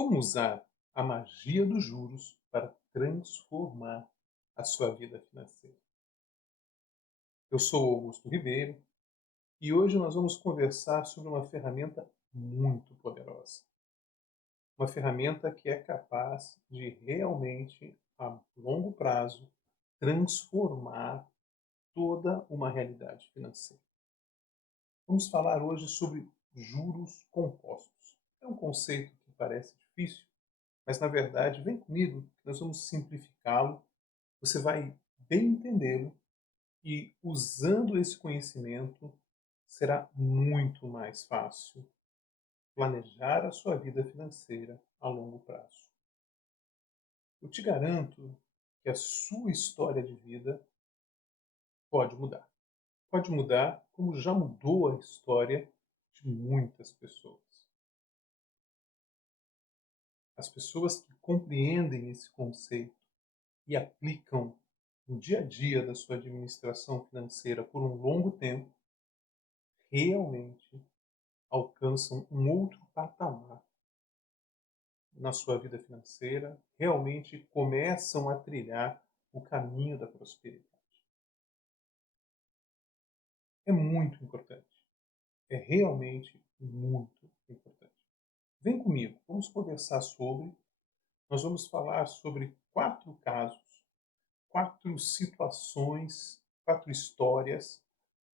Como usar a magia dos juros para transformar a sua vida financeira? Eu sou Augusto Ribeiro e hoje nós vamos conversar sobre uma ferramenta muito poderosa. Uma ferramenta que é capaz de realmente, a longo prazo, transformar toda uma realidade financeira. Vamos falar hoje sobre juros compostos. É um conceito que parece difícil, mas na verdade, vem comigo, nós vamos simplificá-lo. Você vai bem entendê-lo e, usando esse conhecimento, será muito mais fácil planejar a sua vida financeira a longo prazo. Eu te garanto que a sua história de vida pode mudar. Pode mudar como já mudou a história de muitas pessoas. As pessoas que compreendem esse conceito e aplicam no dia a dia da sua administração financeira por um longo tempo, realmente alcançam um outro patamar na sua vida financeira, realmente começam a trilhar o caminho da prosperidade. É muito importante. É realmente muito importante. Vem comigo, vamos conversar sobre. Nós vamos falar sobre 4 casos, 4 situações, 4 histórias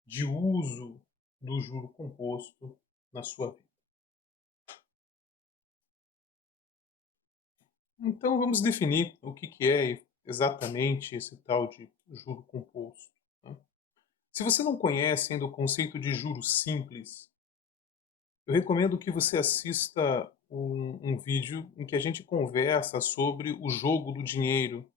de uso do juro composto na sua vida. Então vamos definir o que é exatamente esse tal de juro composto, né? Se você não conhece ainda o conceito de juros simples, eu recomendo que você assista um vídeo em que a gente conversa sobre o jogo do dinheiro.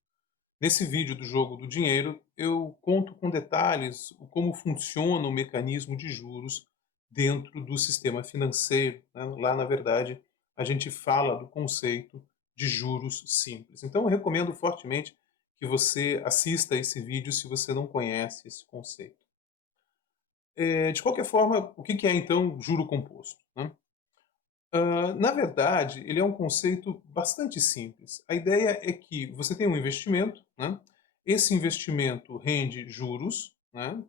Nesse vídeo do jogo do dinheiro, eu conto com detalhes como funciona o mecanismo de juros dentro do sistema financeiro, né? Lá, na verdade, a gente fala do conceito de juros simples. Então, eu recomendo fortemente que você assista esse vídeo se você não conhece esse conceito. De qualquer forma, o que é então juro composto, né? Na verdade, ele é um conceito bastante simples. A ideia é que você tem um investimento, né? Esse investimento rende juros, né?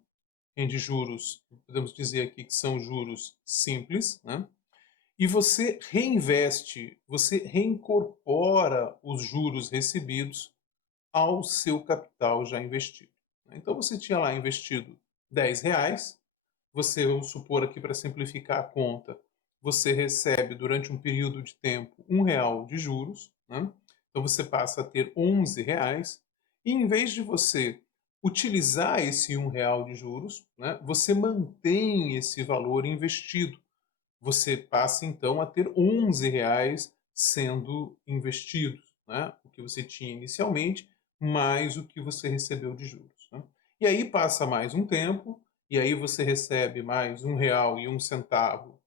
Rende juros, podemos dizer aqui que são juros simples, né? E você reinveste, você reincorpora os juros recebidos ao seu capital já investido, né? Então você tinha lá investido R$ 10, você, vamos supor aqui para simplificar a conta, você recebe durante um período de tempo R$ 1 de juros, né? Então você passa a ter R$ 11, e em vez de você utilizar esse R$ 1 de juros, né, você mantém esse valor investido. Você passa então a ter R$ 11 sendo investidos, né? O que você tinha inicialmente, mais o que você recebeu de juros, né? E aí passa mais um tempo, e aí você recebe mais R$ 1,01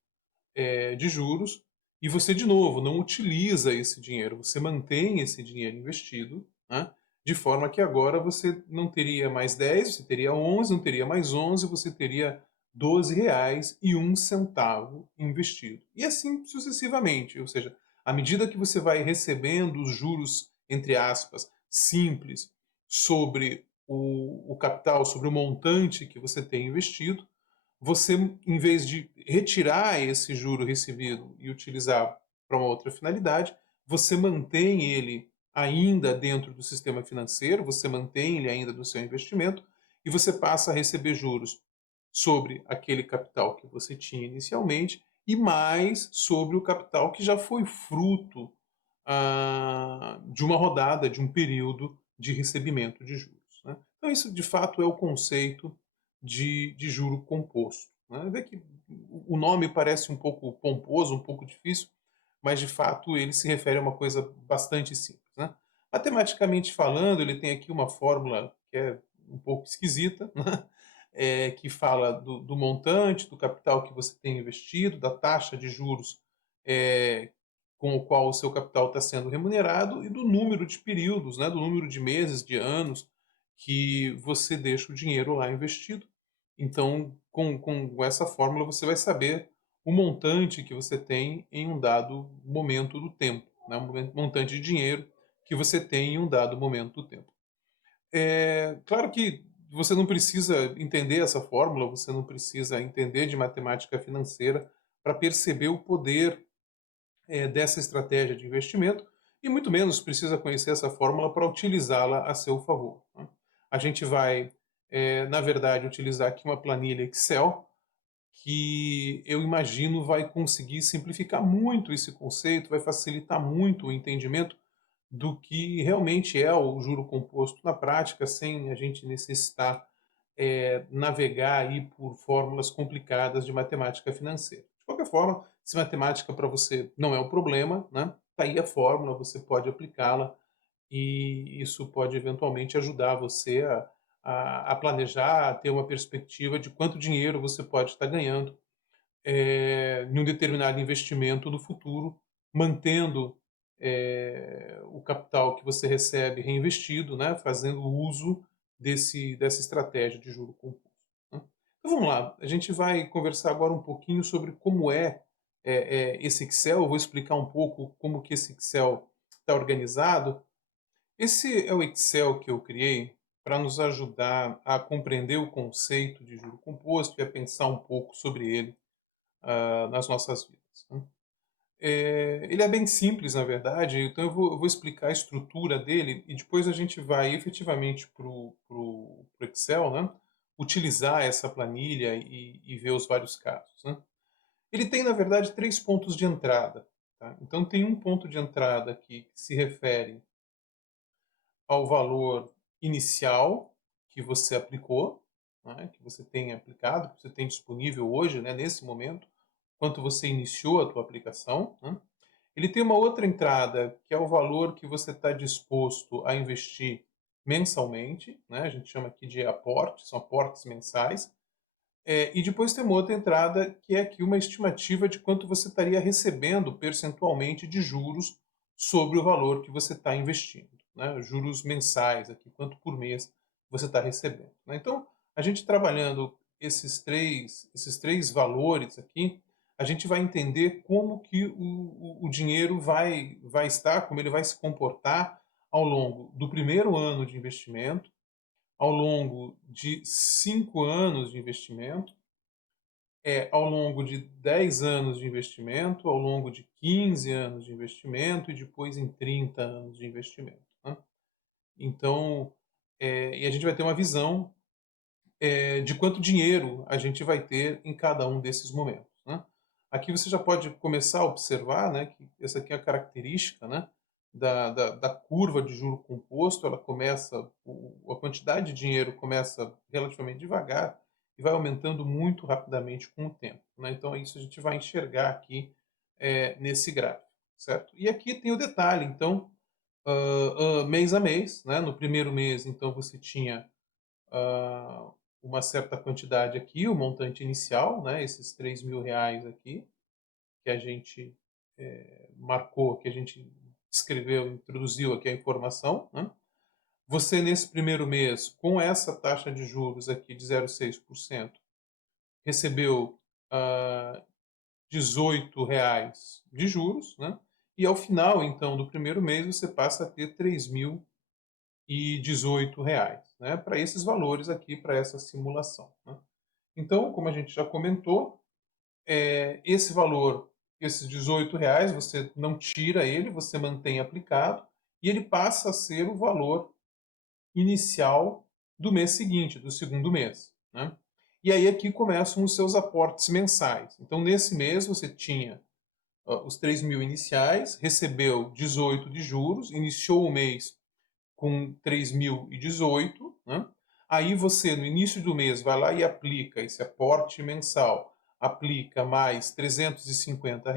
de juros, e você de novo não utiliza esse dinheiro, você mantém esse dinheiro investido, né? De forma que agora você não teria mais 10, você teria 11, não teria mais 11, você teria R$ 12,01 investido. E assim sucessivamente, ou seja, à medida que você vai recebendo os juros, entre aspas, simples sobre o capital, sobre o montante que você tem investido, você, em vez de retirar esse juro recebido e utilizar para uma outra finalidade, você mantém ele ainda dentro do sistema financeiro, você mantém ele ainda no seu investimento, e você passa a receber juros sobre aquele capital que você tinha inicialmente e mais sobre o capital que já foi fruto de uma rodada, de um período de recebimento de juros, né? Então isso de fato é o conceito de juro composto, né? Vê que o nome parece um pouco pomposo, um pouco difícil, mas de fato ele se refere a uma coisa bastante simples, né? Matematicamente falando, ele tem aqui uma fórmula que é um pouco esquisita, né? Que fala do montante, do capital que você tem investido, da taxa de juros com o qual o seu capital está sendo remunerado e do número de períodos, né? Do número de meses, de anos que você deixa o dinheiro lá investido. Então, com essa fórmula, você vai saber o montante que você tem em um dado momento do tempo, né, um montante de dinheiro que você tem em um dado momento do tempo. Claro que você não precisa entender essa fórmula, você não precisa entender de matemática financeira para perceber o poder dessa estratégia de investimento e muito menos precisa conhecer essa fórmula para utilizá-la a seu favor, né? A gente vai, na verdade, utilizar aqui uma planilha Excel que eu imagino vai conseguir simplificar muito esse conceito, vai facilitar muito o entendimento do que realmente é o juro composto na prática, sem a gente necessitar navegar aí por fórmulas complicadas de matemática financeira. De qualquer forma, se matemática para você não é um problema, né? Tá aí a fórmula, você pode aplicá-la e isso pode eventualmente ajudar você a planejar, a ter uma perspectiva de quanto dinheiro você pode estar ganhando em um determinado investimento no futuro, mantendo o capital que você recebe reinvestido, né, fazendo uso dessa estratégia de juro composto, né. Então vamos lá, a gente vai conversar agora um pouquinho sobre como esse Excel, eu vou explicar um pouco como que esse Excel está organizado. Esse é o Excel que eu criei para nos ajudar a compreender o conceito de juro composto e a pensar um pouco sobre ele nas nossas vidas, né. Ele é bem simples, na verdade, então eu vou explicar a estrutura dele e depois a gente vai efetivamente para o Excel, né, utilizar essa planilha e ver os vários casos, né. Ele tem, na verdade, 3 pontos de entrada, tá. Então tem um ponto de entrada aqui que se refere ao valor inicial que você aplicou, né, que você tem aplicado, que você tem disponível hoje, né, nesse momento, quanto você iniciou a tua aplicação, né. Ele tem uma outra entrada, que é o valor que você está disposto a investir mensalmente, né, a gente chama aqui de aporte, são aportes mensais. E depois tem uma outra entrada, que é aqui uma estimativa de quanto você estaria recebendo percentualmente de juros sobre o valor que você está investindo, né? Juros mensais aqui, quanto por mês você está recebendo, né? Então, a gente trabalhando esses três valores aqui, a gente vai entender como que o dinheiro vai estar, como ele vai se comportar ao longo do primeiro ano de investimento, ao longo de 5 anos de investimento, ao longo de 10 anos de investimento, ao longo de 15 anos de investimento e depois em 30 anos de investimento, né. Então, e a gente vai ter uma visão, de quanto dinheiro a gente vai ter em cada um desses momentos, né. Aqui você já pode começar a observar, né, que essa aqui é a característica, né, da curva de juro composto, ela começa a quantidade de dinheiro começa relativamente devagar e vai aumentando muito rapidamente com o tempo, né. Então isso a gente vai enxergar aqui, nesse gráfico, certo. E aqui tem o detalhe, então, mês a mês, né, no primeiro mês, então você tinha ah, uma certa quantidade aqui, o montante inicial, né, esses R$ 3.000 aqui, que a gente marcou, que a gente escreveu, introduziu aqui a informação, né. Você nesse primeiro mês, com essa taxa de juros aqui de 0,6%, recebeu R$ 18 de juros, né, e ao final então do primeiro mês você passa a ter R$ 3.018, né, para esses valores aqui, para essa simulação, né. Então, como a gente já comentou, esse valor, esses R$ 18, você não tira ele, você mantém aplicado, e ele passa a ser o valor inicial do mês seguinte, do segundo mês, né. E aí aqui começam os seus aportes mensais. Então, nesse mês você tinha os 3.000 iniciais, recebeu 18 de juros, iniciou o mês com 3.018, né. Aí você, no início do mês, vai lá e aplica esse aporte mensal, aplica mais R$ 350,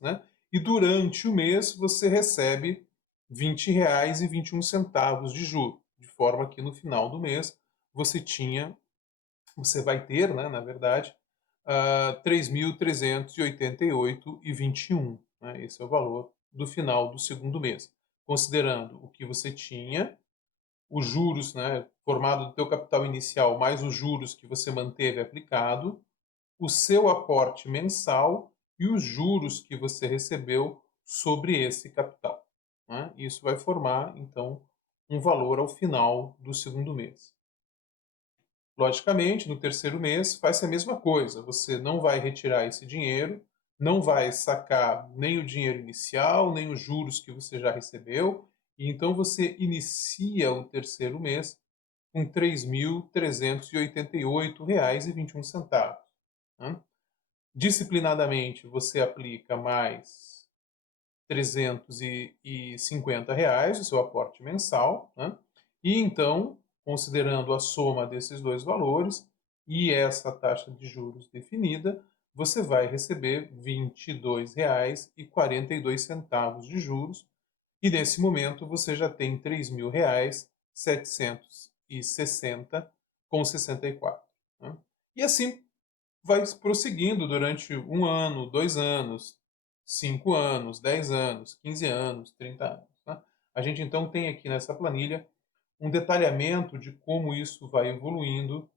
né, e durante o mês você recebe R$ 20,21 de juro, de forma que no final do mês você vai ter, né, na verdade, 3.388,21, né, esse é o valor do final do segundo mês, considerando o que você tinha, os juros, né, formado do teu capital inicial, mais os juros que você manteve aplicado, o seu aporte mensal e os juros que você recebeu sobre esse capital. né? E isso vai formar, então, um valor ao final do segundo mês. Logicamente, no terceiro mês faz-se a mesma coisa. Você não vai retirar esse dinheiro, não vai sacar nem o dinheiro inicial, nem os juros que você já recebeu, e então você inicia o terceiro mês com R$ 3.388,21, né. Disciplinadamente, você aplica mais R$ 350 o seu aporte mensal, né? E então, considerando a soma desses dois valores e essa taxa de juros definida, você vai receber R$ 22,42 de juros, e nesse momento você já tem R$ 3.760,64, né? E assim vai prosseguindo durante um ano, 2 anos, 5 anos, 10 anos, 15 anos, 30 anos, né. A gente então tem aqui nessa planilha um detalhamento de como isso vai evoluindo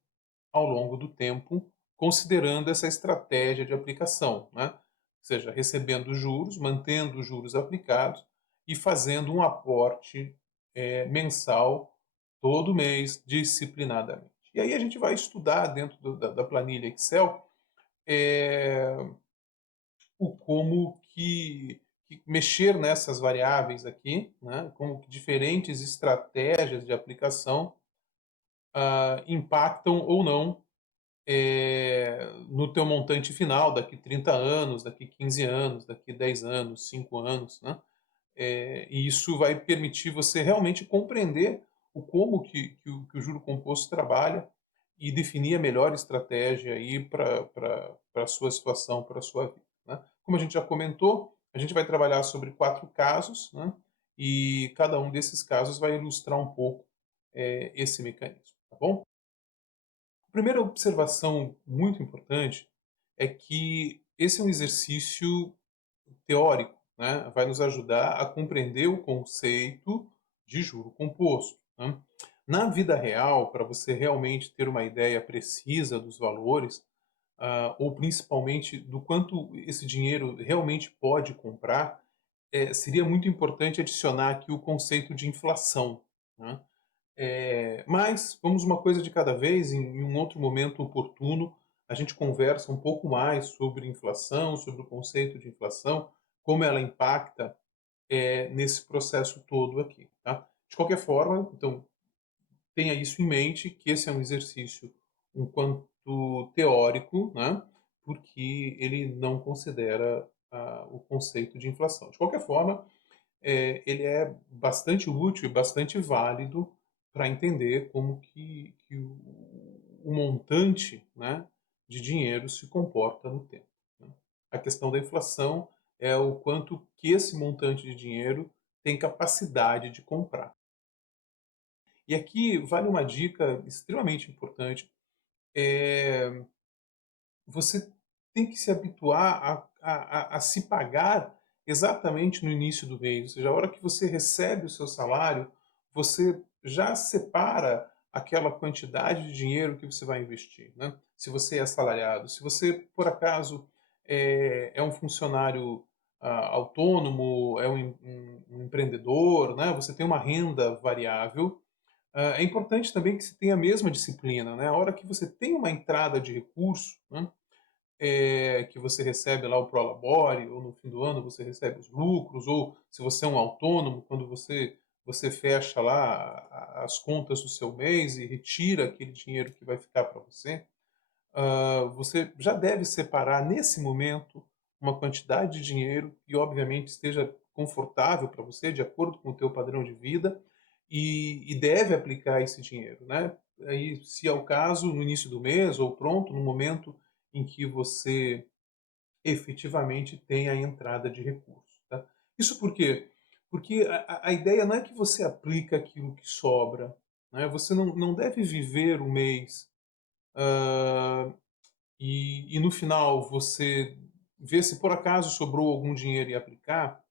ao longo do tempo, considerando essa estratégia de aplicação, né. Ou seja, recebendo juros, mantendo os juros aplicados e fazendo um aporte, mensal todo mês, disciplinadamente. E aí a gente vai estudar dentro da planilha Excel, eh, o como que mexer nessas variáveis aqui, né, como que diferentes estratégias de aplicação, impactam ou não, no teu montante final daqui 30 anos, daqui 15 anos, daqui 10 anos, 5 anos, né. E isso vai permitir você realmente compreender o como que o juro composto trabalha e definir a melhor estratégia aí para a sua situação, para a sua vida, né. Como a gente já comentou, a gente vai trabalhar sobre 4 casos, né, e cada um desses casos vai ilustrar um pouco, esse mecanismo, tá bom? A primeira observação muito importante é que esse é um exercício teórico, né, vai nos ajudar a compreender o conceito de juro composto, né. Na vida real, para você realmente ter uma ideia precisa dos valores, ou principalmente do quanto esse dinheiro realmente pode comprar, seria muito importante adicionar aqui o conceito de inflação, né. Mas vamos uma coisa de cada vez, em um outro momento oportuno, a gente conversa um pouco mais sobre inflação, sobre o conceito de inflação, como ela impacta, nesse processo todo aqui, tá? De qualquer forma, então, tenha isso em mente, que esse é um exercício um quanto teórico, né? Porque ele não considera o conceito de inflação. De qualquer forma, ele é bastante útil e bastante válido para entender como que o montante, né, de dinheiro se comporta no tempo, né. A questão da inflação é o quanto que esse montante de dinheiro tem capacidade de comprar. E aqui vale uma dica extremamente importante, eh, você tem que se habituar a se pagar exatamente no início do mês, ou seja, a hora que você recebe o seu salário, você já separa aquela quantidade de dinheiro que você vai investir, né. Se você é assalariado, se você, por acaso, é um funcionário, autônomo, é um empreendedor, né, você tem uma renda variável, é importante também que se tenha a mesma disciplina, né. A hora que você tem uma entrada de recurso, né, que você recebe lá o prolabore, ou no fim do ano você recebe os lucros, ou se você é um autônomo, quando você fecha lá as contas do seu mês e retira aquele dinheiro que vai ficar para você, você já deve separar nesse momento uma quantidade de dinheiro que obviamente esteja confortável para você, de acordo com o teu padrão de vida, e deve aplicar esse dinheiro, né. Aí, se é o caso, no início do mês ou pronto, no momento em que você efetivamente tem a entrada de recursos, tá. Isso por quê? Porque a ideia não é que você aplica aquilo que sobra, né, você não deve viver o mês, hã, e no final você ver se por acaso sobrou algum dinheiro e aplicar,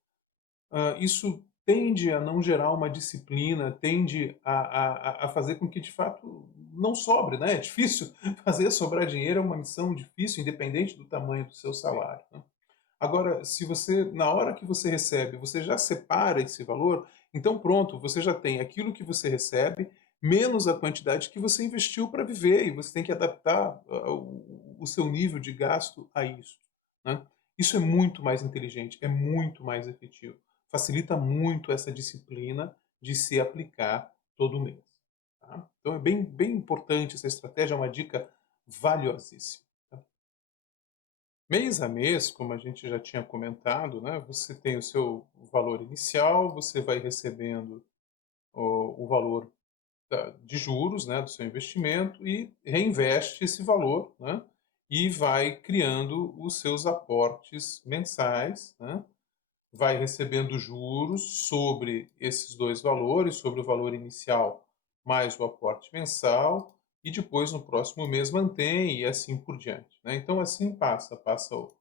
isso tende a não gerar uma disciplina, tende a fazer com que de fato não sobre, né, é difícil fazer sobrar dinheiro, é uma missão difícil, independente do tamanho do seu salário, né. Agora, se você, na hora que você recebe, você já separa esse valor, então pronto, você já tem aquilo que você recebe, menos a quantidade que você investiu para viver, e você tem que adaptar o seu nível de gasto a isso, né. Isso é muito mais inteligente, é muito mais efetivo. Facilita muito essa disciplina de se aplicar todo mês, tá. Então é bem importante essa estratégia, é uma dica valiosíssima, tá. Mês a mês, como a gente já tinha comentado, né, você tem o seu valor inicial, você vai recebendo o valor de juros, né, do seu investimento e reinveste esse valor, né, e vai criando os seus aportes mensais, né, vai recebendo juros sobre esses 2 valores, sobre o valor inicial mais o aporte mensal, e depois no próximo mês mantém e assim por diante, né. Então assim passa o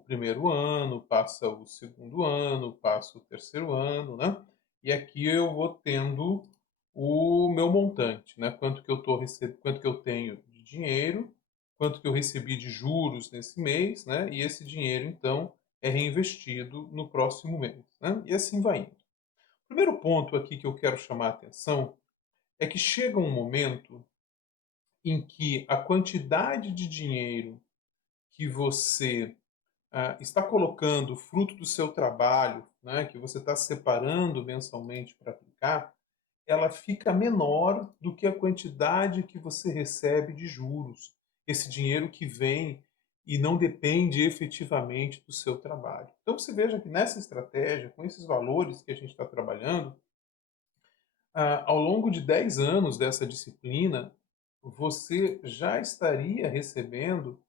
1º ano, passa o segundo ano, passa o terceiro ano, né, e aqui eu vou tendo o meu montante, né, quanto que eu tenho de dinheiro, quanto que eu recebi de juros nesse mês, né, e esse dinheiro então é reinvestido no próximo mês, né? E assim vai indo. O primeiro ponto aqui que eu quero chamar a atenção é que chega um momento em que a quantidade de dinheiro que você está colocando fruto do seu trabalho, né, que você está separando mensalmente para aplicar, ela fica menor do que a quantidade que você recebe de juros. Esse dinheiro que vem e não depende efetivamente do seu trabalho. Então você veja que nessa estratégia, com esses valores que a gente está trabalhando, ao longo de 10 anos dessa disciplina, você já estaria recebendo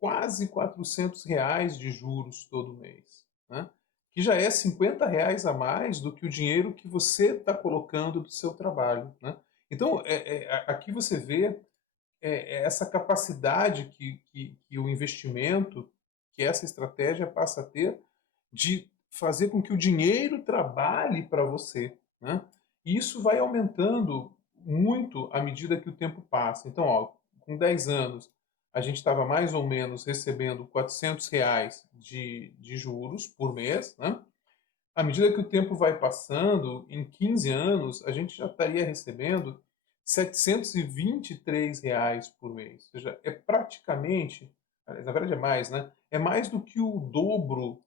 quase R$ 400 de juros todo mês, né? Que já é R$ 50 a mais do que o dinheiro que você está colocando do seu trabalho, né? Então, aqui você vê essa capacidade que o investimento, que essa estratégia passa a ter, de fazer com que o dinheiro trabalhe para você, né? E isso vai aumentando muito à medida que o tempo passa. Então, ó, com 10 anos, a gente estava mais ou menos recebendo R$ 400 de juros por mês, né? À medida que o tempo vai passando, em 15 anos, a gente já estaria recebendo R$ 723 por mês. Ou seja, é praticamente, na verdade é mais, né? É mais do que o dobro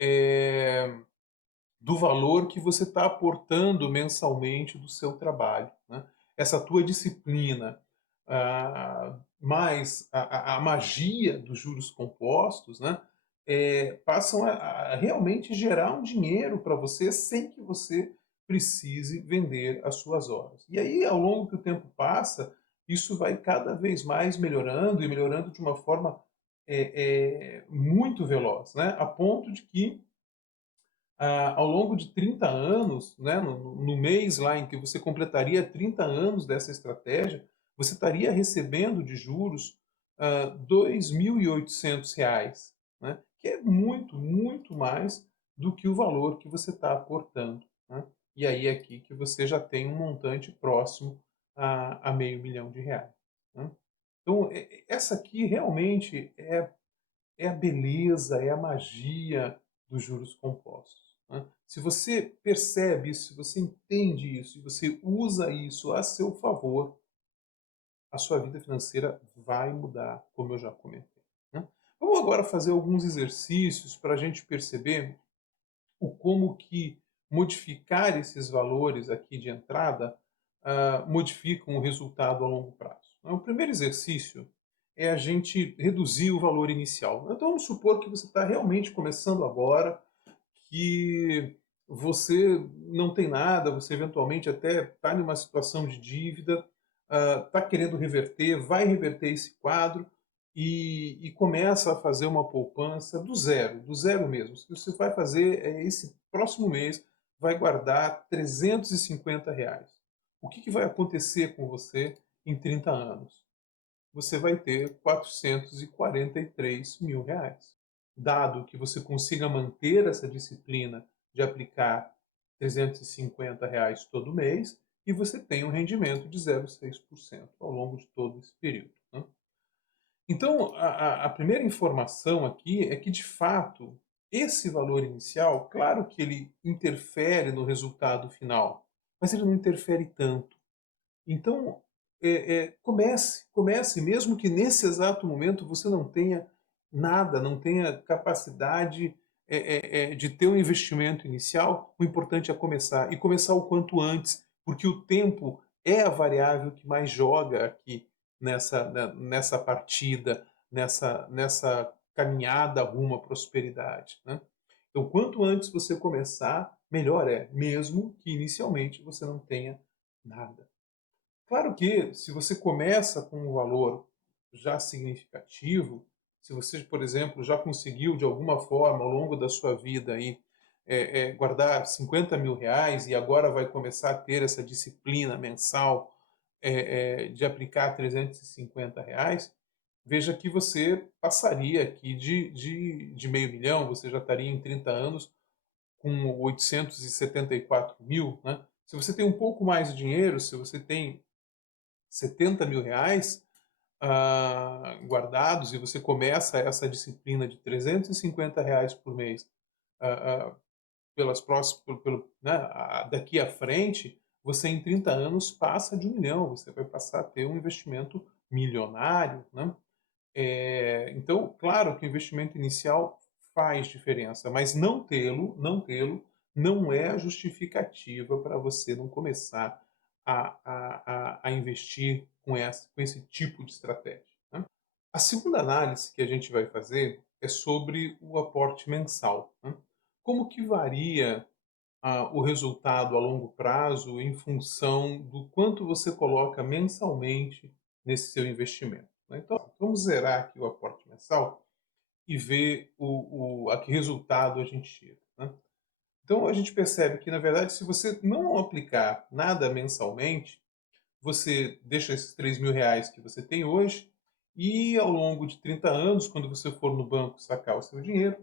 eh, do valor que você está aportando mensalmente do seu trabalho, né? Essa tua disciplina, mais a magia dos juros compostos, né? Passam a realmente gerar um dinheiro para você sem que você precise vender as suas horas. E aí, ao longo que o tempo passa, isso vai cada vez mais melhorando e melhorando de uma forma muito veloz, né? A ponto de que ao longo de 30 anos, né, no mês lá em que você completaria 30 anos dessa estratégia, você estaria recebendo de juros R$ 2.800, né, que é muito, muito mais do que o valor que você está aportando, né? E aí é aqui que você já tem um montante próximo a R$ 500 mil, né? Então, essa aqui realmente é a beleza, é a magia dos juros compostos, né? Se você percebe isso, se você entende isso e você usa isso a seu favor, a sua vida financeira vai mudar, como eu já comentei, né? Vamos agora fazer alguns exercícios para a gente perceber o como que modificar esses valores aqui de entrada modificam o resultado a longo prazo, né? O primeiro exercício é a gente reduzir o valor inicial. Então vamos supor que você está realmente começando agora, que você não tem nada, você eventualmente até está em uma situação de dívida, está querendo reverter, vai reverter esse quadro e começa a fazer uma poupança do zero mesmo. O que você vai fazer é esse próximo mês vai guardar R$ 350. O que vai acontecer com você em 30 anos? Você vai ter R$ 443 mil. Dado que você consiga manter essa disciplina de aplicar R$ 350 todo mês e você tem um rendimento de 0,6% ao longo de todo esse período, né? Então, a primeira informação aqui é que, de fato, Esse valor inicial, claro que ele interfere no resultado final, mas ele não interfere tanto. Então, comece, mesmo que nesse exato momento você não tenha nada, não tenha capacidade de ter um investimento inicial, o importante é começar, e começar o quanto antes, porque o tempo é a variável que mais joga aqui nessa partida, nessa caminhada rumo à prosperidade, né? Então, quanto antes você começar, melhor é, mesmo que inicialmente você não tenha nada. Claro que, se você começa com um valor já significativo, se você, por exemplo, já conseguiu de alguma forma ao longo da sua vida aí, guardar 50 mil reais e agora vai começar a ter essa disciplina mensal de aplicar 350 reais, veja que você passaria aqui de meio milhão, você já estaria em 30 anos com 874 mil, né? Se você tem um pouco mais de dinheiro, se você tem 70 mil reais guardados e você começa essa disciplina de 350 reais por mês ah, ah, pelas próximas, né, daqui à frente, você em 30 anos passa de 1 milhão, você vai passar a ter um investimento milionário, né? Então, claro que o investimento inicial faz diferença, mas não tê-lo, não é a justificativa para você não começar a investir com esse tipo de estratégia, né? A segunda análise que a gente vai fazer é sobre o aporte mensal, né? Como que varia o resultado a longo prazo em função do quanto você coloca mensalmente nesse seu investimento, né? Então, vamos zerar aqui o aporte mensal e ver a que resultado a gente chega, né? Então, a gente percebe que, na verdade, se você não aplicar nada mensalmente, você deixa esses 3 mil reais que você tem hoje e ao longo de 30 anos, quando você for no banco sacar o seu dinheiro,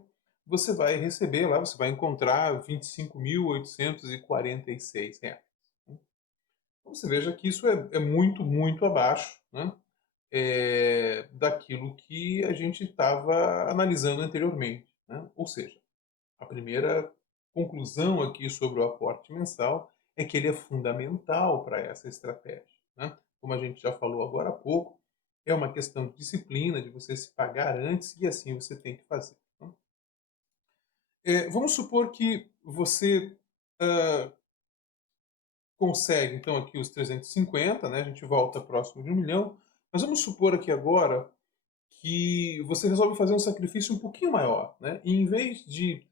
você vai receber lá, você vai encontrar 25.846 reais. Então você veja que isso é muito, muito abaixo, né, daquilo que a gente estava analisando anteriormente, né? Ou seja, a primeira conclusão aqui sobre o aporte mensal é que ele é fundamental para essa estratégia, né? Como a gente já falou agora há pouco, é uma questão de disciplina, de você se pagar antes e assim você tem que fazer, né? Vamos supor que você ah, consegue, então, aqui os 350, né? A gente volta próximo de 1 milhão, mas vamos supor aqui agora que você resolve fazer um sacrifício um pouquinho maior, né? E em vez de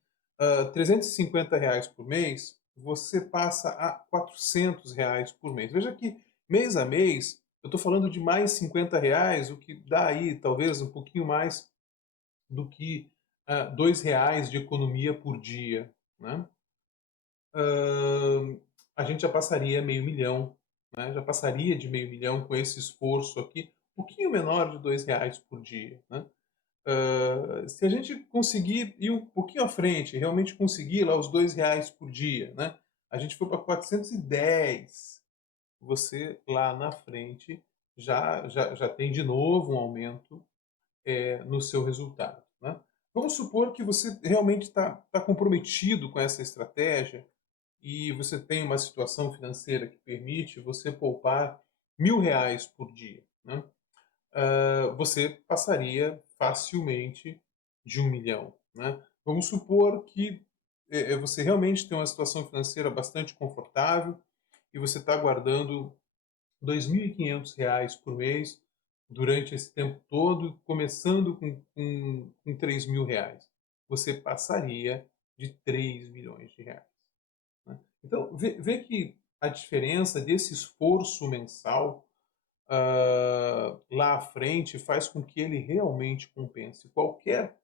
350 reais por mês, você passa a 400 reais por mês. Veja que mês a mês, eu estou falando de mais 50 reais, o que dá aí talvez um pouquinho mais do que R$ 2 de economia por dia, né? A gente já passaria meio milhão, né? Já passaria de meio milhão com esse esforço aqui, um pouquinho menor de R$ 2 por dia, né? Se a gente conseguir ir um pouquinho à frente, realmente conseguir lá os R$ 2 por dia, né? A gente foi para 410, você lá na frente já tem de novo um aumento no seu resultado, né? Vamos supor que você realmente está comprometido com essa estratégia e você tem uma situação financeira que permite você poupar R$ 1.000 por dia, né? Você passaria facilmente de 1 milhão, né? Vamos supor que você realmente tem uma situação financeira bastante confortável e você está guardando R$ 2.500 por mês durante esse tempo todo, começando com R$ 3.000. Você passaria de 3 milhões de reais, né? Então, vê que a diferença desse esforço mensal lá à frente faz com que ele realmente compense. Qualquer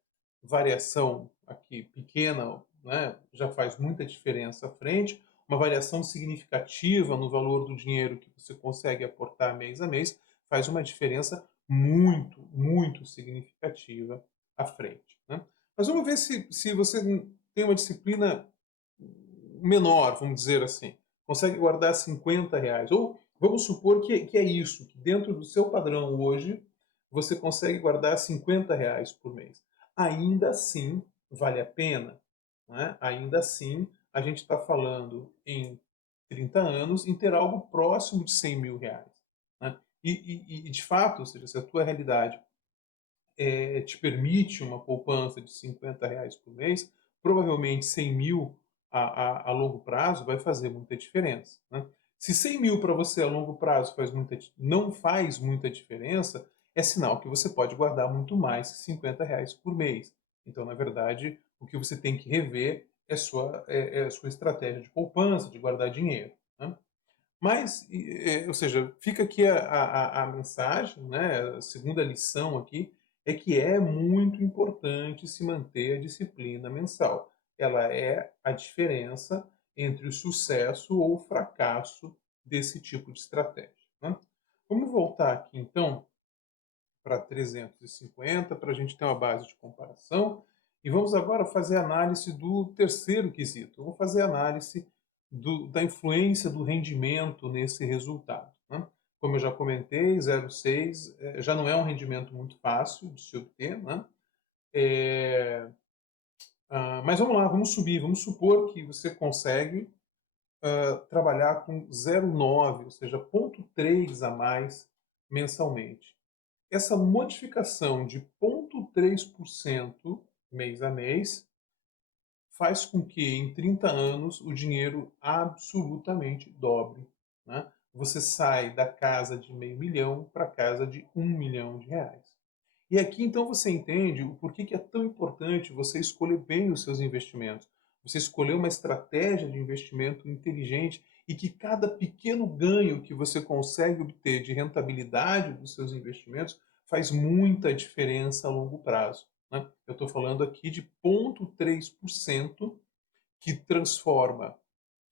variação aqui pequena, né, já faz muita diferença à frente. Uma variação significativa no valor do dinheiro que você consegue aportar mês a mês faz uma diferença muito, muito significativa à frente, né? Mas vamos ver se você tem uma disciplina menor, vamos dizer assim, consegue guardar R$ 50, ou vamos supor que é isso, que dentro do seu padrão hoje, você consegue guardar R$ 50 por mês. Ainda assim, vale a pena? Né? Ainda assim, a gente está falando em 30 anos em ter algo próximo de 100 mil reais. Né? E, de fato, ou seja, se a tua realidade te permite uma poupança de 50 reais por mês, provavelmente 100 mil a longo prazo vai fazer muita diferença. Né? Se 100 mil para você a longo prazo não faz muita diferença, é sinal que você pode guardar muito mais que 50 reais por mês. Então, na verdade, o que você tem que rever é a sua estratégia de poupança, de guardar dinheiro. Né? Mas, ou seja, fica aqui a mensagem, né, a segunda lição aqui, é que é muito importante se manter a disciplina mensal. Ela é a diferença entre o sucesso ou o fracasso desse tipo de estratégia. Né? Vamos voltar aqui, então, para 350, para a gente ter uma base de comparação. E vamos agora fazer análise do terceiro quesito. Eu vou fazer análise da influência do rendimento nesse resultado. Né? Como eu já comentei, 0,6 já não é um rendimento muito fácil de se obter. Né? É, mas vamos lá, vamos subir. Vamos supor que você consegue trabalhar com 0,9, ou seja, 0,3 a mais mensalmente. Essa modificação de 0,3% mês a mês faz com que em 30 anos o dinheiro absolutamente dobre. Né? Você sai da casa de meio milhão para a casa de 1 milhão de reais. E aqui então você entende o porquê que é tão importante você escolher bem os seus investimentos. Você escolher uma estratégia de investimento inteligente e que cada pequeno ganho que você consegue obter de rentabilidade dos seus investimentos faz muita diferença a longo prazo. Né? Eu estou falando aqui de 0,3% que transforma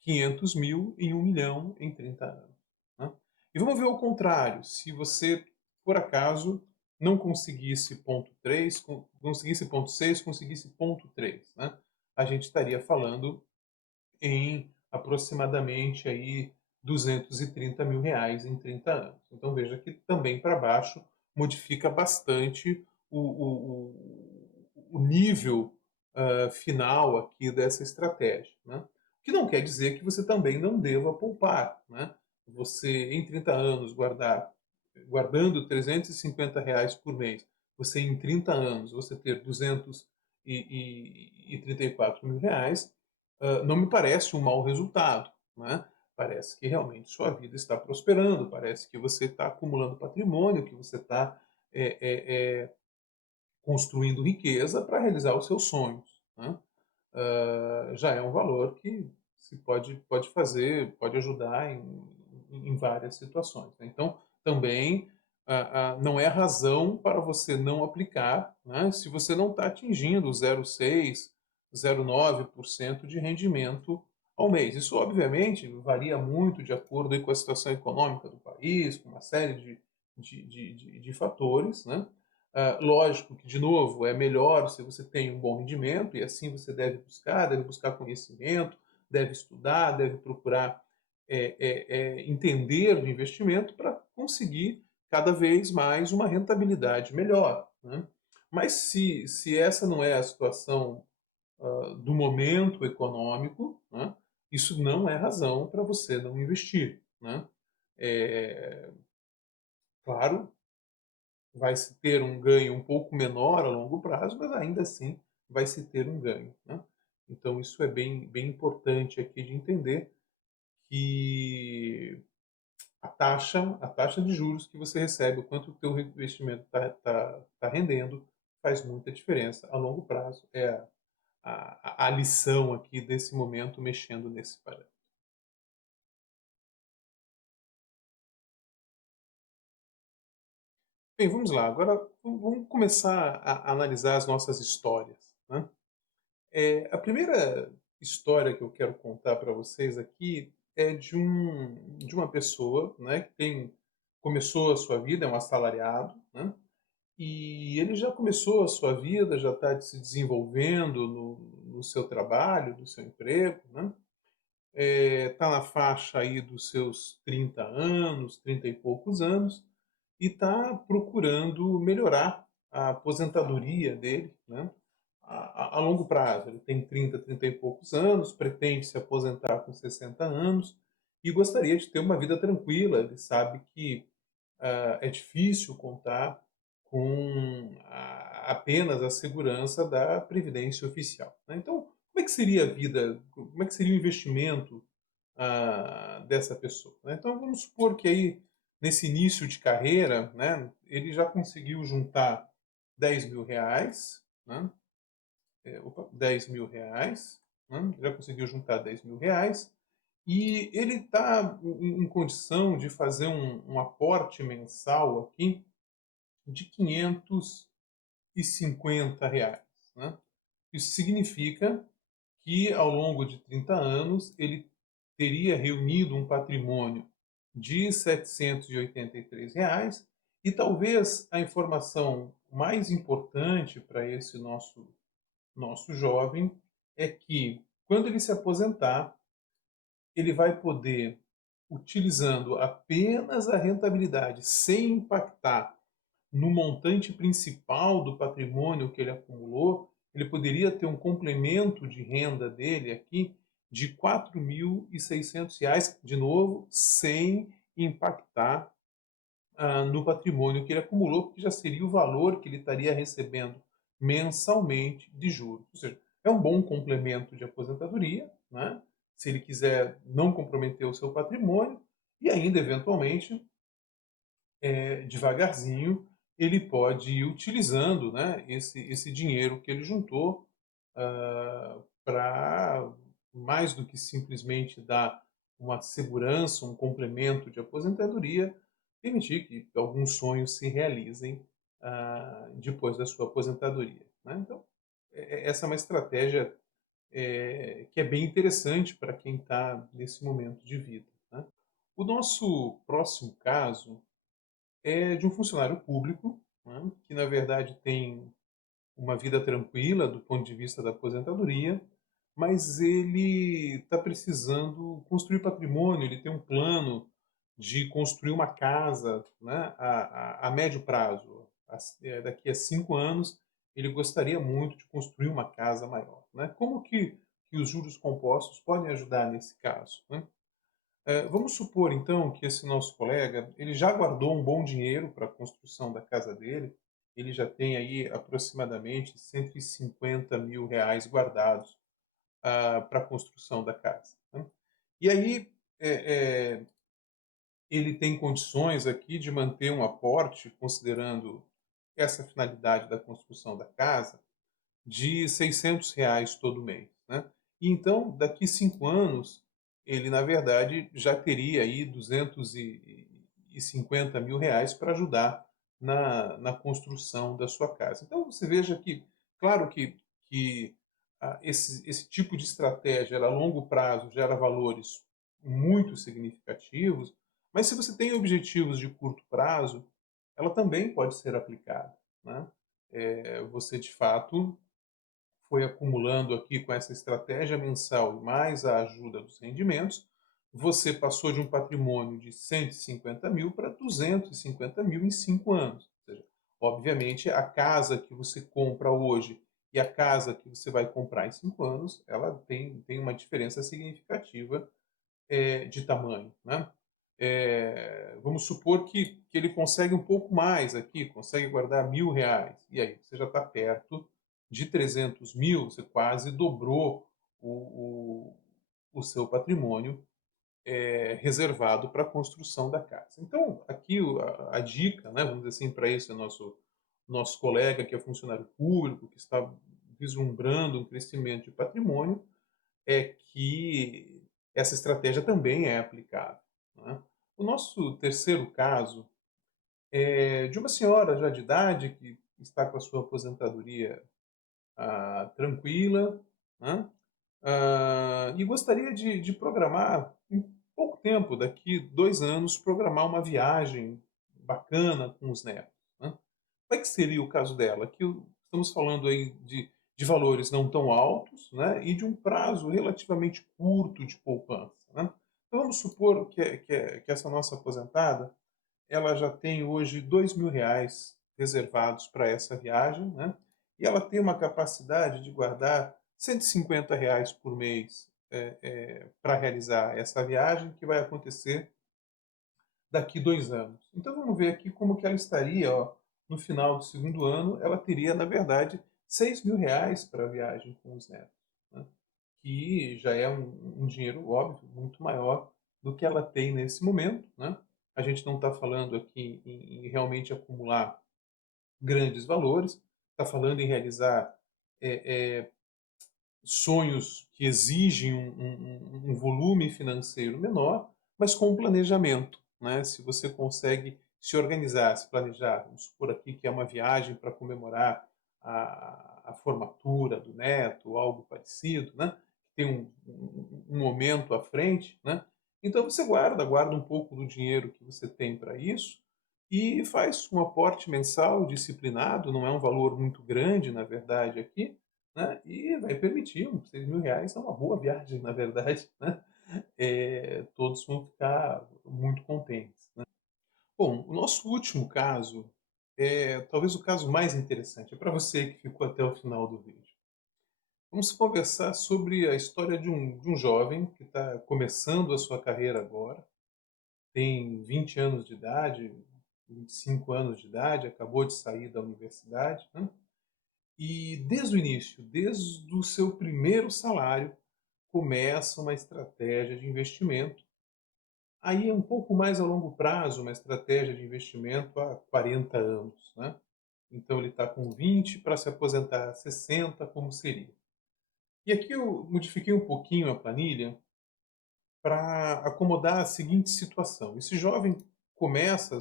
500 mil em 1 milhão em 30 anos. Né? E vamos ver o contrário. Se você, por acaso, não conseguisse 0,3, conseguisse 0,6, conseguisse 0,3, né? A gente estaria falando em aproximadamente aí 230 mil reais em 30 anos. Então veja que também para baixo modifica bastante o nível final aqui dessa estratégia. Né? O que não quer dizer que você também não deva poupar. Né? Você, em 30 anos, guardando 350 reais por mês, você em 30 anos, você ter 234 mil reais, não me parece um mau resultado. Né? Parece que realmente sua vida está prosperando, parece que você está acumulando patrimônio, que você está é, é, é, construindo riqueza para realizar os seus sonhos. Né? Já é um valor que se pode fazer, pode ajudar em várias situações. Né? Então, também não é razão para você não aplicar, né, se você não está atingindo 0,6, 0,9% de rendimento ao mês. Isso, obviamente, varia muito de acordo com a situação econômica do país, com uma série de fatores. Né? Lógico que, de novo, é melhor se você tem um bom rendimento, e assim você deve buscar conhecimento, deve estudar, deve procurar entender de investimento para conseguir cada vez mais uma rentabilidade melhor. Né? Mas se essa não é a situação do momento econômico, né, isso não é razão para você não investir. Né? É, claro, vai se ter um ganho um pouco menor a longo prazo, mas ainda assim vai se ter um ganho. Né? Então isso é bem importante aqui de entender que a taxa de juros que você recebe, o quanto o teu investimento está rendendo, faz muita diferença a longo prazo. É a lição aqui desse momento mexendo nesse parâmetro. Bem, vamos lá. Agora vamos começar a analisar as nossas histórias. Né? A primeira história que eu quero contar para vocês aqui é de uma pessoa, né, que começou a sua vida, é um assalariado, né, e ele já começou a sua vida, já está se desenvolvendo no seu trabalho, no seu emprego, né, está na faixa aí dos seus 30 anos, 30 e poucos anos, e está procurando melhorar a aposentadoria dele, né, a longo prazo. Ele tem 30 e poucos anos, pretende se aposentar com 60 anos e gostaria de ter uma vida tranquila. Ele sabe que é difícil contar com apenas a segurança da previdência oficial, né. Então, como é que seria a vida, como é que seria o investimento, dessa pessoa, né. Então vamos supor que aí, nesse início de carreira, né, ele já conseguiu juntar R$ 10.000, né, opa, R$ 10.000, né, já conseguiu juntar R$ 10.000 e ele está em condição de fazer um aporte mensal aqui de R$ 550, né. Isso significa que ao longo de 30 anos ele teria reunido um patrimônio de R$ 783 e talvez a informação mais importante para esse nosso jovem é que quando ele se aposentar, ele vai poder, utilizando apenas a rentabilidade, sem impactar no montante principal do patrimônio que ele acumulou, ele poderia ter um complemento de renda dele aqui de R$ 4.600, de novo, sem impactar no patrimônio que ele acumulou, porque já seria o valor que ele estaria recebendo mensalmente de juros. Ou seja, é um bom complemento de aposentadoria, né? Se ele quiser não comprometer o seu patrimônio, e ainda, eventualmente, devagarzinho, ele pode ir utilizando, né, esse dinheiro que ele juntou para, mais do que simplesmente dar uma segurança, um complemento de aposentadoria, permitir que alguns sonhos se realizem depois da sua aposentadoria, né? Então, essa é uma estratégia que é bem interessante para quem está nesse momento de vida, né? O nosso próximo caso é de um funcionário público, né, que na verdade tem uma vida tranquila do ponto de vista da aposentadoria, mas ele está precisando construir patrimônio, ele tem um plano de construir uma casa, né, a médio prazo. Daqui a 5 anos, ele gostaria muito de construir uma casa maior, né? Como que os juros compostos podem ajudar nesse caso, né? Vamos supor então que esse nosso colega, ele já guardou um bom dinheiro para a construção da casa dele, ele já tem aí aproximadamente R$ 150.000 guardados para a construção da casa, né. E aí, ele tem condições aqui de manter um aporte, considerando essa finalidade da construção da casa, de R$ 600 todo mês, né. E então, daqui 5 anos, ele na verdade já teria aí R$ 250.000 para ajudar na construção da sua casa. Então você veja que, claro que esse tipo de estratégia, ela a longo prazo gera valores muito significativos, mas se você tem objetivos de curto prazo, ela também pode ser aplicada, né. Você de fato foi acumulando aqui com essa estratégia mensal e mais a ajuda dos rendimentos, você passou de um patrimônio de 150.000 para 250.000 em 5 anos. Ou seja, obviamente, a casa que você compra hoje e a casa que você vai comprar em 5 anos, ela tem uma diferença significativa de tamanho, né? Vamos supor que ele consegue um pouco mais aqui, consegue guardar R$ 1.000, e aí você já está perto de 300.000, você quase dobrou o, o seu patrimônio reservado para a construção da casa. Então, aqui a dica, né, vamos dizer assim, para esse nosso colega que é funcionário público, que está vislumbrando um crescimento de patrimônio, é que essa estratégia também é aplicável, né. O nosso terceiro caso é de uma senhora já de idade que está com a sua aposentadoria tranquila, né, e gostaria de programar em pouco tempo, daqui 2 anos, programar uma viagem bacana com os netos, né. Como é que seria o caso dela? Aqui estamos falando aí de valores não tão altos, né, e de um prazo relativamente curto de poupança, né. Então vamos supor que essa nossa aposentada, ela já tem hoje R$ 2.000 reservados para essa viagem, né, e ela tem uma capacidade de guardar R$ 150 por mês para realizar essa viagem que vai acontecer daqui 2 anos. Então vamos ver aqui como que ela estaria, ó, no final do segundo ano, ela teria, na verdade, R$ 6.000 para a viagem com os netos, né? Que já é um dinheiro, óbvio, muito maior do que ela tem nesse momento, né? A gente não está falando aqui em realmente acumular grandes valores, está falando em realizar sonhos que exigem um volume financeiro menor, mas com planejamento, né? Se você consegue se organizar, se planejar, vamos supor aqui que é uma viagem para comemorar a formatura do neto, ou algo parecido, né? Tem um momento à frente, né? Então você guarda um pouco do dinheiro que você tem para isso e faz um aporte mensal disciplinado, não é um valor muito grande, na verdade, aqui, né, e vai permitir, uns R$ 6.000 é uma boa viagem, na verdade, né, todos vão ficar muito contentes, né. Bom, o nosso último caso é talvez o caso mais interessante, é para você que ficou até o final do vídeo. Vamos conversar sobre a história de um jovem que está começando a sua carreira agora, tem 20 anos de idade, 25 anos de idade, acabou de sair da universidade, né, e desde o início, desde o seu primeiro salário, começa uma estratégia de investimento. Aí é um pouco mais a longo prazo, uma estratégia de investimento há 40 anos, né? Então ele está com 20 para se aposentar a 60, como seria. E aqui eu modifiquei um pouquinho a planilha para acomodar a seguinte situação. Esse jovem começa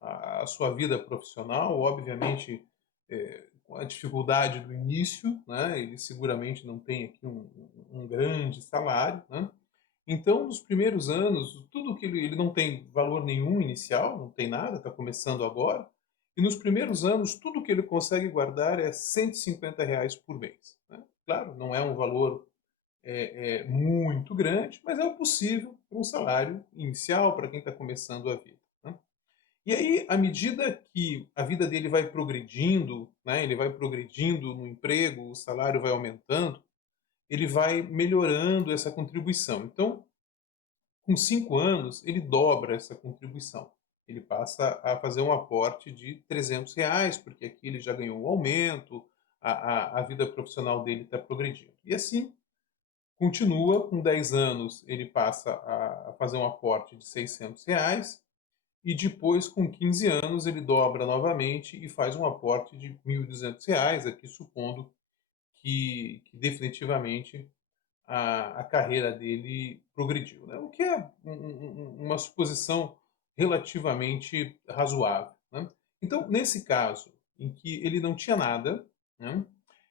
a sua vida profissional, obviamente, com a dificuldade do início, né? Ele seguramente não tem aqui um grande salário, né? Então, nos primeiros anos, tudo que ele não tem valor nenhum inicial, não tem nada, está começando agora. E nos primeiros anos, tudo que ele consegue guardar é R$ 150 por mês, né? Claro, não é um valor muito grande, mas é o possível para um salário inicial para quem está começando a vida, né? E aí, à medida que a vida dele vai progredindo, né, ele vai progredindo no emprego, o salário vai aumentando, ele vai melhorando essa contribuição. Então, com 5 anos, ele dobra essa contribuição. Ele passa a fazer um aporte de R$ 300, porque aqui ele já ganhou um aumento, a vida profissional dele está progredindo. E assim, continua, com 10 anos, ele passa a fazer um aporte de R$ 600, e depois, com 15 anos, ele dobra novamente e faz um aporte de R$ 1.200, aqui supondo que definitivamente a carreira dele progrediu, né? O que é uma suposição relativamente razoável, né? Então, nesse caso, em que ele não tinha nada, né,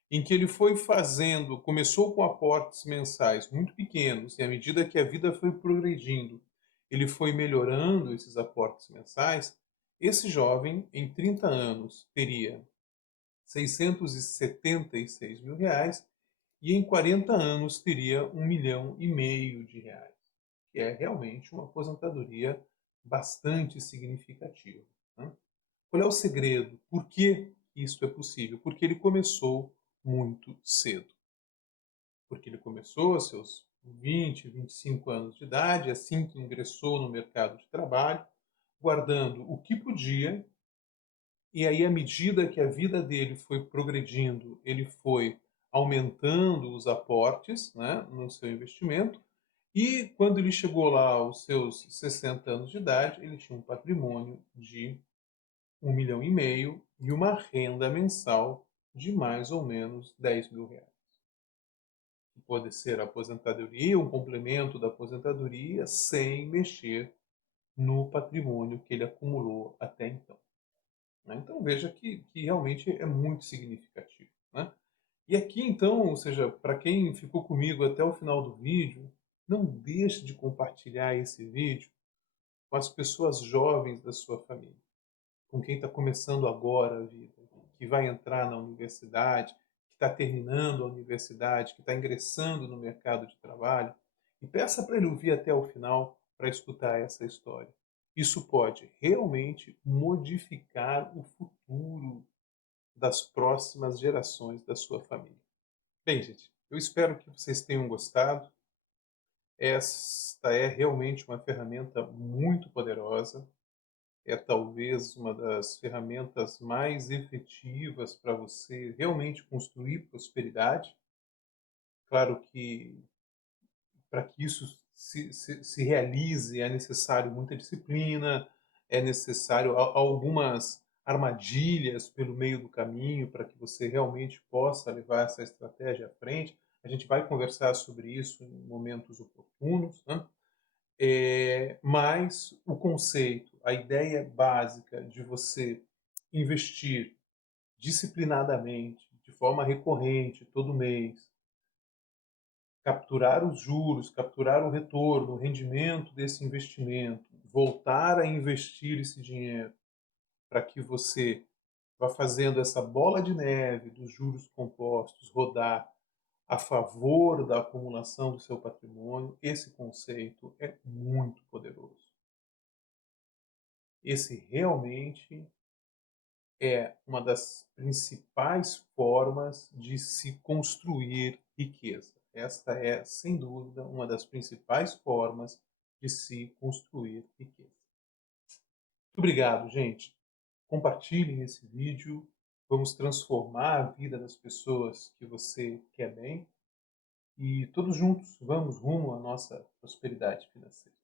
em que ele foi fazendo, começou com aportes mensais muito pequenos, e à medida que a vida foi progredindo, ele foi melhorando esses aportes mensais, esse jovem, em 30 anos, teria R$ 676.000 e em 40 anos teria R$ 1,5 milhão, que é realmente uma aposentadoria bastante significativa, né? Qual é o segredo? Por que isso é possível? Porque ele começou muito cedo. Porque ele começou aos seus 20, 25 anos de idade, assim que ingressou no mercado de trabalho, guardando o que podia, e aí, à medida que a vida dele foi progredindo, ele foi aumentando os aportes, né, no seu investimento, e quando ele chegou lá aos seus 60 anos de idade, ele tinha um patrimônio de 1,5 milhão e uma renda mensal de mais ou menos R$ 10.000. Pode ser a aposentadoria, um complemento da aposentadoria, sem mexer no patrimônio que ele acumulou até então, né? Então veja que realmente é muito significativo, né? E aqui então, ou seja, para quem ficou comigo até o final do vídeo, não deixe de compartilhar esse vídeo com as pessoas jovens da sua família, com quem está começando agora a vida, que vai entrar na universidade, que está terminando a universidade, que está ingressando no mercado de trabalho, e peça para ele ouvir até o final para escutar essa história. Isso pode realmente modificar o futuro das próximas gerações da sua família. Bem, gente, eu espero que vocês tenham gostado. Esta é realmente uma ferramenta muito poderosa. É talvez uma das ferramentas mais efetivas para você realmente construir prosperidade. Claro que para que isso se realize é necessário muita disciplina, é necessário algumas armadilhas pelo meio do caminho para que você realmente possa levar essa estratégia à frente. A gente vai conversar sobre isso em momentos oportunos, né? Mas o conceito, a ideia básica de você investir disciplinadamente, de forma recorrente, todo mês, capturar os juros, capturar o retorno, o rendimento desse investimento, voltar a investir esse dinheiro para que você vá fazendo essa bola de neve dos juros compostos rodar a favor da acumulação do seu patrimônio, esse conceito é muito poderoso. Esse realmente é uma das principais formas de se construir riqueza. Esta é, sem dúvida, uma das principais formas de se construir riqueza. Muito obrigado, gente. Compartilhem esse vídeo. Vamos transformar a vida das pessoas que você quer bem. E todos juntos vamos rumo à nossa prosperidade financeira.